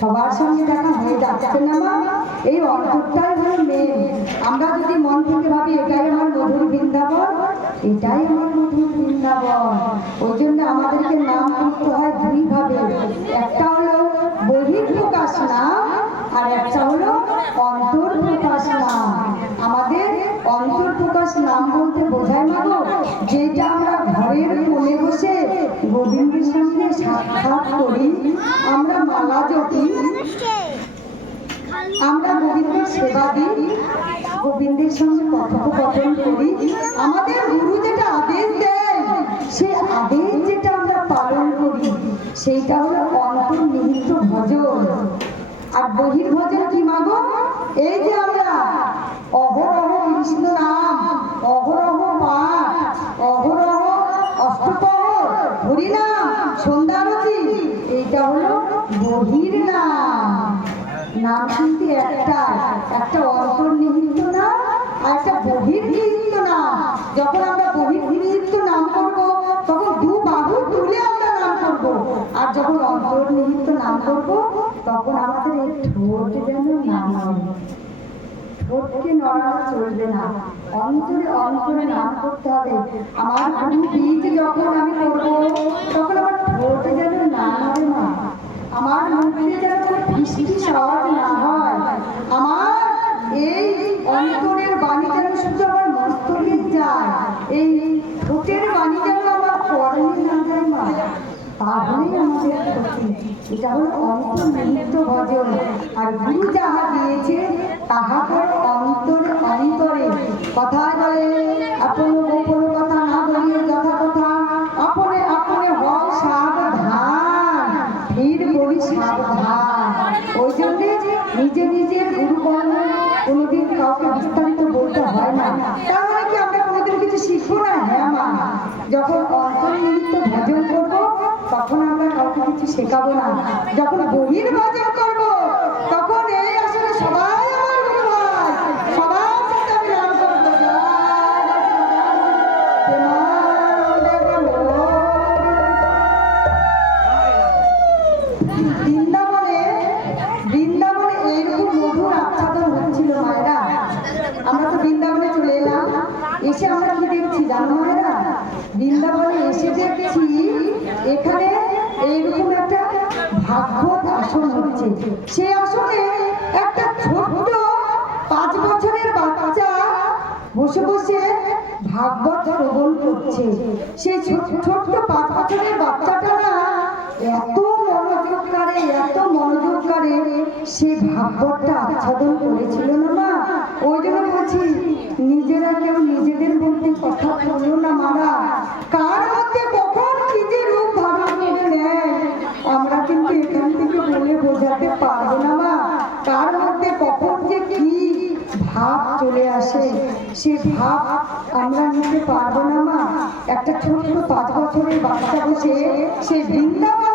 সবার সঙ্গে দেখা হয়ে যাচ্ছে না মা। এই অন্তরটাই হলো মেন। আমরা যদি মন থেকে ভাবি এটাই আমার মধুর বৃন্দাবন, এটাই আমার মধুর বৃন্দাবন, ওই জন্য আমাদেরকে নাম করতে হয় দুই ভাবে। একটা হলো বহিঃপ্রকাশ নাম, আর একটা হলো অন্তর্প্রকাশ নাম। আমাদের অন্তর্প্রকাশ নাম বলতে বোঝায় না গো, যেটা আমরা ঘরের কোণে বসে গোবিন্দের সঙ্গে সাক্ষাৎ করি, আমরা মালা জপি, আমরা গোবিন্দের সেবা দিই, গোবিন্দের সঙ্গে কথোপকথন করি, আমাদের গুরু যেটা আদেশ দেয় সেই আদেশ যেটা আমরা পালন করি, সেইটা হলো অন্তর্নিহিত ভজন। আর বহির্ভজন কি মাগো? এই যে আমরা অহরহ কৃষ্ণ নাম, অহরহ পাঠ, অহরহ অষ্টপ্রহর হরিনাম সন্ধ্যারতি, এইটা হলো বহির নাম। নাম কিন্তু একটা অন্তর্নিহিত নাম আর একটা বহির্নিহিত নাম। যখন আমরা বহির্নিহিত নাম করব তখন দু বাহু তুলে আমরা নাম করব, আর যখন অন্তর্নিহিত নাম করব তখন আমাদের এই ঠোঁট যেন নাম হবে। ঠোঁটকে নড়ানো চলবে না, অন্তরে অন্তরে নাম করতে হবে। আমার গুরু বীজ যখন আমি করব তখন আমার ঠোঁট যেন না নড়ে না, আমার মুখে যেন ফিসফিস আওয়াজ না হয়, আমার এই অন্তরের বাণী যেন শুধু আমার মস্তকে যায়, এই ঠোঁটের বাণী যেন আমার কর্ণে না যায় মা, তাহলেই আমাদের ক্ষতি। এটা হলো অন্তর্নিহিত ভজন। আর গুরু যাহা দিয়েছে তাহা করে অন্তরে অন্তরে। কথায় বলে আপন গোপন কথা না বলিয়ে যথা কথা, আপনে আপনে হও সাবধান, ফির করি সাবধান। ওই জন্যে নিজে নিজের গুরুকর্ম কোনোদিন কাউকে বিস্তারিত বলতে হয় না। তার মানে কি আমরা কোনোদিন কিছু শিখবো না? হ্যাঁ মা, যখন অন্তর্নিহিত ভজন করবো তখন আমরা কাউকে কিছু শেখাবো না। যখন বহির্ভজন করবো তখন এই আসলে সবাই আমার গুরু হয়, সবার সাথে আমি নাম করবো। বৃন্দাবনে এইরকম মধুর আচ্ছাদন হচ্ছিল মায়েরা। আমরা তো বৃন্দাবনে চলে এলাম, এসে আমরা কি দেখছি জানো মায়েরা? বৃন্দাবনে এসে দেখছি এখানে এইরকম একটা ভাগবত আসন হচ্ছে। সে আসনে একটা ছোট্ট 5 বছরের বাচ্চা বসে বসে ভাগবত শ্রবণ করছে। সেই ছোট্ট 5 বছরের বাচ্চাটা না এত মনোযোগ করে সে ভাগবতটা আচ্ছাদন করেছিল না মা। ওই জন্য বলছি নিজেরা কেউ নিজেদের মধ্যে কথা বলো না মারা, কার মধ্যে কখন কি যে রূপ ধারণ করে নেয় আমরা কিন্তু এখান থেকে বলে বোঝাতে পারবো না মা। কার মধ্যে কখন যে কি ভাব চলে আসে সে ভাব আমরা নিতে পারবো না মা। একটা ছোট্ট 5 বছরের বাচ্চা বসে সে বৃন্দাবন